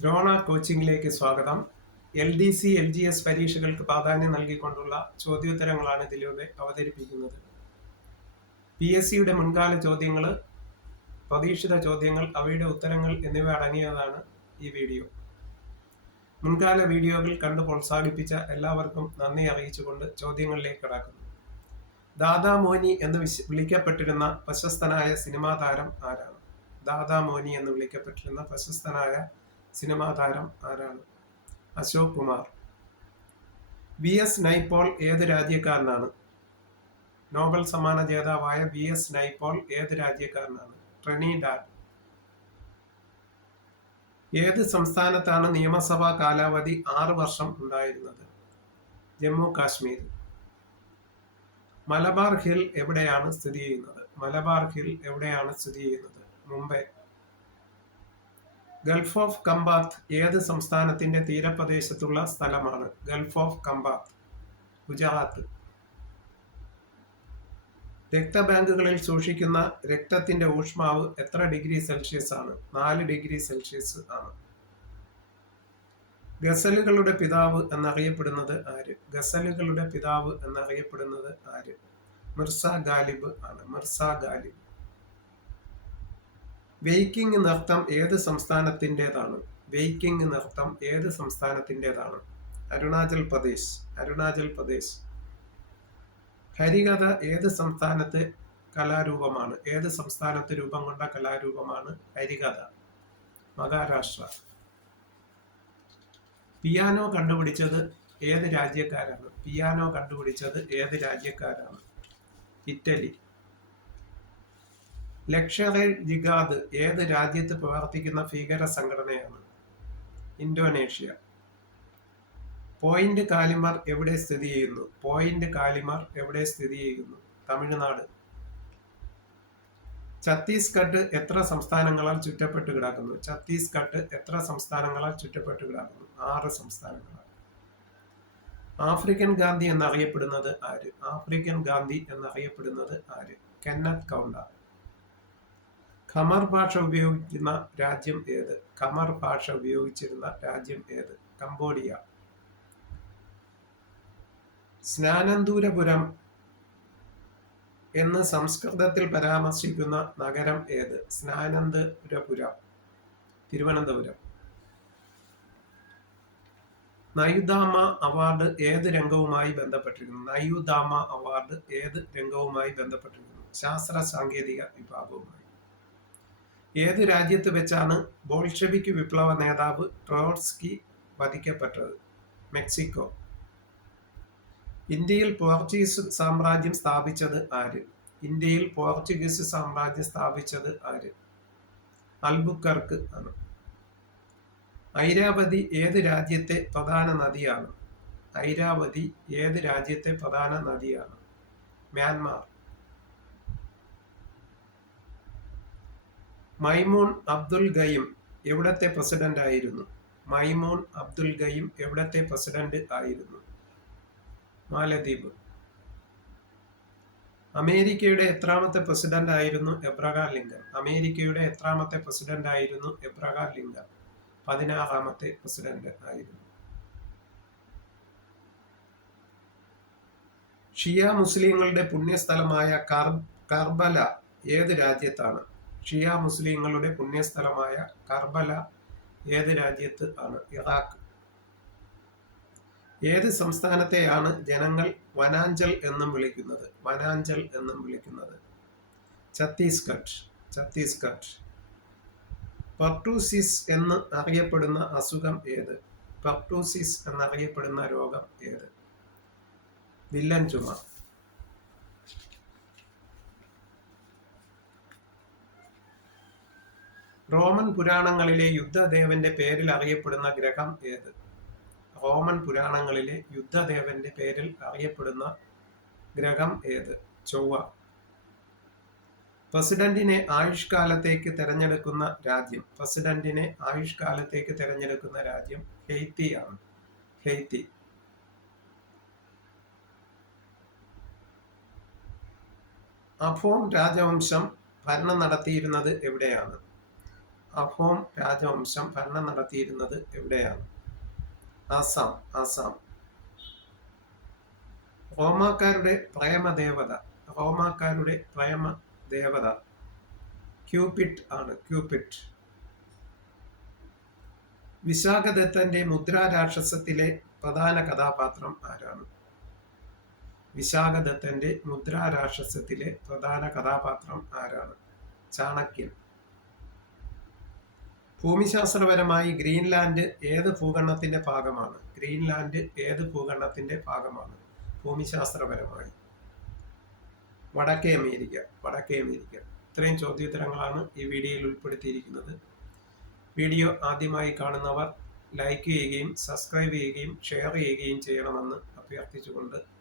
ദ്രോണ കോച്ചിങ്ങിലേക്ക് സ്വാഗതം. LDC, LGS പരീക്ഷകൾക്ക് പ്രാധാന്യം നൽകിക്കൊണ്ടുള്ള ചോദ്യോത്തരങ്ങളാണ് ഇതിലൂടെ അവതരിപ്പിക്കുന്നത്. PSCയുടെ മുൻകാല ചോദ്യങ്ങൾ, പ്രതീക്ഷിത ചോദ്യങ്ങൾ, അവയുടെ ഉത്തരങ്ങൾ എന്നിവ അടങ്ങിയതാണ് ഈ വീഡിയോ. മുൻകാല വീഡിയോകൾ കണ്ടു പ്രോത്സാഹിപ്പിച്ച എല്ലാവർക്കും നന്ദി അറിയിച്ചുകൊണ്ട് ചോദ്യങ്ങളിലേക്ക് കടക്കുന്നു. ദാദാ മോനി എന്ന് വിളിക്കപ്പെട്ടിരുന്ന പ്രശസ്തനായ സിനിമാ താരം ആരാണ്? ദാദാ മോനി എന്ന് വിളിക്കപ്പെട്ടിരുന്ന പ്രശസ്തനായ സിനിമാ താരം ആരാണ്? അശോക് കുമാർ. VS നൈപോൾ ഏത് രാജ്യക്കാരനാണ്? നോബൽ സമ്മാന ജേതാവായ VS നൈപോൾ ഏത് രാജ്യക്കാരനാണ്? ട്രിനിഡാഡ്. ഏത് സംസ്ഥാനത്താണ് നിയമസഭാ കാലാവധി 6 വർഷം ഉണ്ടായിരുന്നത്? ജമ്മു കാശ്മീർ. മലബാർ ഹിൽ എവിടെയാണ് സ്ഥിതി ചെയ്യുന്നത്? മലബാർ ഹിൽ എവിടെയാണ് സ്ഥിതി ചെയ്യുന്നത്? മുംബൈ. ഗൾഫ് ഓഫ് കമ്പാത്ത് ഏത് സംസ്ഥാനത്തിന്റെ തീരപ്രദേശത്തുള്ള സ്ഥലമാണ്? Gulf of Khambhat, Gujarat. രക്തബാങ്കുകളിൽ സൂക്ഷിക്കുന്ന രക്തത്തിന്റെ ഊഷ്മാവ് എത്ര ഡിഗ്രി സെൽഷ്യസ് ആണ്? 4 ഡിഗ്രി സെൽഷ്യസ് ആണ്. ഗസലുകളുടെ പിതാവ് എന്നറിയപ്പെടുന്നത് ആര്? ഗസലുകളുടെ പിതാവ് എന്നറിയപ്പെടുന്നത് ആര്? മിർസ ഗാലിബ് ആണ്. മിർസ ഗാലിബ്. വെയ്ക്കിംഗ് നൃത്തം ഏത് സംസ്ഥാനത്തിൻ്റെതാണ്? വെയ്ക്കിംഗ് നൃത്തം ഏത് സംസ്ഥാനത്തിൻ്റെതാണ്? അരുണാചൽ പ്രദേശ്. അരുണാചൽ പ്രദേശ്. ഹരികഥ ഏത് സംസ്ഥാനത്തെ കലാരൂപമാണ്? ഏത് സംസ്ഥാനത്ത് രൂപം കൊണ്ട കലാരൂപമാണ് ഹരികഥ? മഹാരാഷ്ട്ര. പിയാനോ കണ്ടുപിടിച്ചത് ഏത് രാജ്യക്കാരാണ്? പിയാനോ കണ്ടുപിടിച്ചത് ഏത് രാജ്യക്കാരാണ്? ഇറ്റലി. ലഷ്കർ-ഇ ജിഹാദ് ഏത് രാജ്യത്ത് പ്രവർത്തിക്കുന്ന ഭീകര സംഘടനയാണ്? ഇന്തോനേഷ്യ. പോയിന്റ് കാലിമർ എവിടെ സ്ഥിതി ചെയ്യുന്നു? പോയിന്റ് കാലിമർ എവിടെ സ്ഥിതി ചെയ്യുന്നു? തമിഴ്നാട്. ഛത്തീസ്ഗഡ് എത്ര സംസ്ഥാനങ്ങളാൽ ചുറ്റപ്പെട്ട് കിടക്കുന്നു? ഛത്തീസ്ഗഡ് എത്ര സംസ്ഥാനങ്ങളാൽ ചുറ്റപ്പെട്ട് കിടക്കുന്നു? 6 സംസ്ഥാനങ്ങളാൽ. ആഫ്രിക്കൻ ഗാന്ധി എന്നറിയപ്പെടുന്നത് ആര്? ആഫ്രിക്കൻ ഗാന്ധി എന്നറിയപ്പെടുന്നത് ആര്? Kenneth Kaunda. ഖമർ ഭാഷ ഉപയോഗിക്കുന്ന രാജ്യം ഏത്? ഖമർ ഭാഷ ഉപയോഗിച്ചിരുന്ന രാജ്യം ഏത്? കംബോഡിയ. സ്നാനന്തൂരപുരം എന്ന് സംസ്കൃതത്തിൽ പരാമർശിക്കുന്ന നഗരം ഏത്? സ്നാനന്തപുരം, തിരുവനന്തപുരം. നയുദാമ അവാർഡ് ഏത് രംഗവുമായി ബന്ധപ്പെട്ടിരിക്കുന്നു? നയുദാമ അവാർഡ് ഏത് രംഗവുമായി ബന്ധപ്പെട്ടിരിക്കുന്നു? ശാസ്ത്ര സാങ്കേതിക വിഭാഗവുമായി. ഏത് രാജ്യത്ത് വെച്ചാണ് ബോൾഷെവിക് വിപ്ലവ നേതാവ് ട്രോട്സ്കി വധിക്കപ്പെട്ടത്? മെക്സിക്കോ. ഇന്ത്യയിൽ പോർച്ചുഗീസ് സാമ്രാജ്യം സ്ഥാപിച്ചത് ആര്? ഇന്ത്യയിൽ പോർച്ചുഗീസ് സാമ്രാജ്യം സ്ഥാപിച്ചത് ആര്? അൽബുക്കർക്ക് ആണ്. ഐരാവതി ഏത് രാജ്യത്തെ പ്രധാന നദിയാണ്? ഐരാവതി ഏത് രാജ്യത്തെ പ്രധാന നദിയാണ്? മ്യാൻമാർ. മൈമൂൺ അബ്ദുൽ ഗയും എവിടത്തെ പ്രസിഡന്റ് ആയിരുന്നു? മൈമൂൺ അബ്ദുൽ ഗയും എവിടത്തെ പ്രസിഡന്റ് ആയിരുന്നു? മാലദ്വീപ്. അമേരിക്കയുടെ എത്രാമത്തെ പ്രസിഡന്റ് ആയിരുന്നു എബ്രഹാം ലിങ്കൺ? അമേരിക്കയുടെ എത്രാമത്തെ പ്രസിഡന്റ് ആയിരുന്നു എബ്രഹാം ലിങ്കൺ? 16ാമത്തെ പ്രസിഡന്റ് ആയിരുന്നു. ഷിയ മുസ്ലിങ്ങളുടെ പുണ്യസ്ഥലമായ കർബല ഏത് രാജ്യത്താണ്? ഷിയ മുസ്ലിങ്ങളുടെ പുണ്യസ്ഥലമായ കർബല ഏത് രാജ്യത്ത് ആണ്? ഇറാഖ്. ഏത് സംസ്ഥാനത്തെയാണ് ജനങ്ങൾ വനാഞ്ചൽ എന്നും വിളിക്കുന്നത്? വനാഞ്ചൽ എന്നും വിളിക്കുന്നത്? ഛത്തീസ്ഗഡ്. ഛത്തീസ്ഗഡ്. പെർട്ടൂസിസ് എന്ന് അറിയപ്പെടുന്ന അസുഖം ഏത്? പെർട്ടൂസിസ് എന്നറിയപ്പെടുന്ന രോഗം ഏത്? വില്ലൻ ചുമ. റോമൻ പുരാണങ്ങളിലെ യുദ്ധദേവന്റെ പേരിൽ അറിയപ്പെടുന്ന ഗ്രഹം ഏത്? റോമൻ പുരാണങ്ങളിലെ യുദ്ധദേവന്റെ പേരിൽ അറിയപ്പെടുന്ന ഗ്രഹം ഏത്? ചൊവ്വ. പ്രസിഡന്റിനെ ആയുഷ്കാലത്തേക്ക് തെരഞ്ഞെടുക്കുന്ന രാജ്യം? പ്രസിഡന്റിനെ ആയുഷ്കാലത്തേക്ക് തെരഞ്ഞെടുക്കുന്ന രാജ്യം ഹെയ്ത്തി ആണ്. ഹെയ്ത്തി. അഫോം രാജവംശം ഭരണം നടത്തിയിരുന്നത് എവിടെയാണ്? അഹോം രാജവംശം ഭരണം നടത്തിയിരുന്നത് എവിടെയാണ്? ആസാം. ആസാം. റോമാക്കാരുടെ പ്രേമദേവത. റോമാക്കാരുടെ പ്രേമദേവത ക്യൂപിഡ് ആണ്. ക്യൂപിഡ്. വിശാഖദത്തന്റെ മുദ്രാരാക്ഷസത്തിലെ പ്രധാന കഥാപാത്രം ആരാണ്? വിശാഖദത്തന്റെ മുദ്രാരാക്ഷസത്തിലെ പ്രധാന കഥാപാത്രം ആരാണ്? ചാണക്യൻ. ഭൂമിശാസ്ത്രപരമായി ഗ്രീൻലാൻഡ് ഏത് ഭൂഖണ്ഡത്തിന്റെ ഭാഗമാണ്? ഗ്രീൻലാൻഡ് ഏത് ഭൂഖണ്ഡത്തിന്റെ ഭാഗമാണ് ഭൂമിശാസ്ത്രപരമായി? വടക്കേ അമേരിക്ക. വടക്കേ അമേരിക്ക. ഇത്രയും ചോദ്യോത്തരങ്ങളാണ് ഈ വീഡിയോയിൽ ഉൾപ്പെടുത്തിയിരിക്കുന്നത്. വീഡിയോ ആദ്യമായി കാണുന്നവർ ലൈക്ക് ചെയ്യുകയും സബ്സ്ക്രൈബ് ചെയ്യുകയും ഷെയർ ചെയ്യുകയും ചെയ്യണമെന്ന് അഭ്യർത്ഥിച്ചുകൊണ്ട്